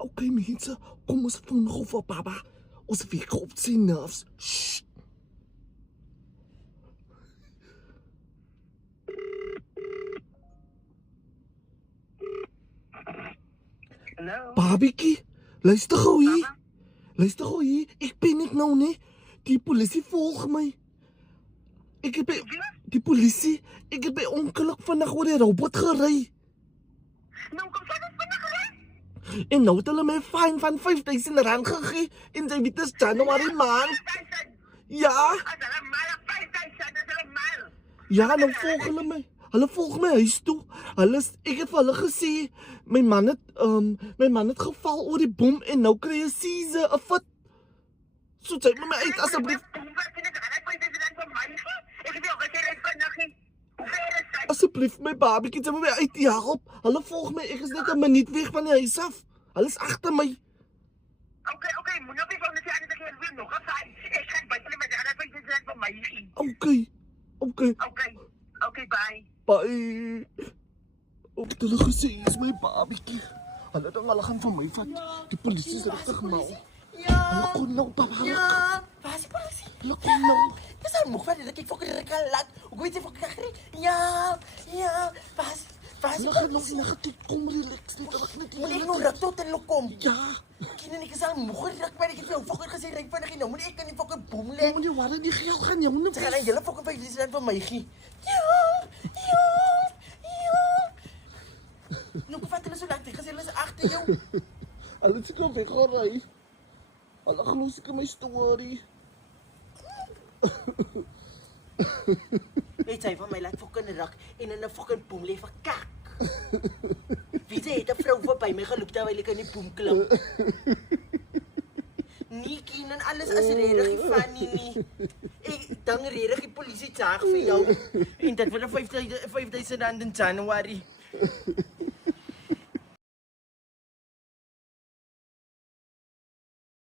Okay mense, kom ons vang gou vir baba. Ons werk op sy nerves. Shh. Hallo. Babiekie, luister gou hier. Luister gou hier. Ek ben net nou nie. Die polisie volg my. Ek het by die polisie, ek het by ongeluk vandag oor die robot gery. Nou kom jy dus vandag gery? En nou het hulle my fine van R5,000 gegee en sy weet dis Januarie maand. Ja, As hulle maar 5,000, dis hulle maar. ja, nou volg hulle my. Hulle volg my huis toe. Ek het vir hulle gesê my man het geval oor die bom en nou kry hy 'n seizure, 'n fit. So sê my uit asseblief. Asseblief my babietjie, jy moet my uit help. Hulle volg my. Ek is net 'n minuut weg van die huis af. Hulle is agter my. Okay, moet nou nie van die ander keer weer nog afsaai. Ek gaan buite met die ander pryse van my hier. Okay, bye. Bye. Op hulle gesê is my babietjie. Hulle dink hulle gaan van my vat. Die polisie is regtig mal. Hulle kon nou papa. Ja, waar is die polisie? Hulle kon nou. Dis al moeg van dit ek fokker laat. Ek weet jy fokker agter. Ja, waar is Hulle gaan nog nie kom relax net. Hulle net moet ek nog ruk tot hulle kom. Ja. Ken ek is al moeg ruk maar ek het vir jou fokker gesê ry vinnig nou. Moet ek kan nie fokker boem Jy lê. moet nie worry, die geld gaan jou nie. Sy gaan aan julle fokker R5,000 van my gee. Ja. Nou vat hulle so lank, ek gesê hulle is agter jou. Hulle sê kom weg ry. Hulle glo seker my storie. Weet jy van my laat fokker ruk en in 'n fucking boem lê vir kak. Wie sê dit 'n vrou verby my geloop terwyl ek in die boem klim. Nie ken en alles as regtig van nie. Ek dink regtig die polisie jaag vir jou. En dit word R5,000 in Januarie.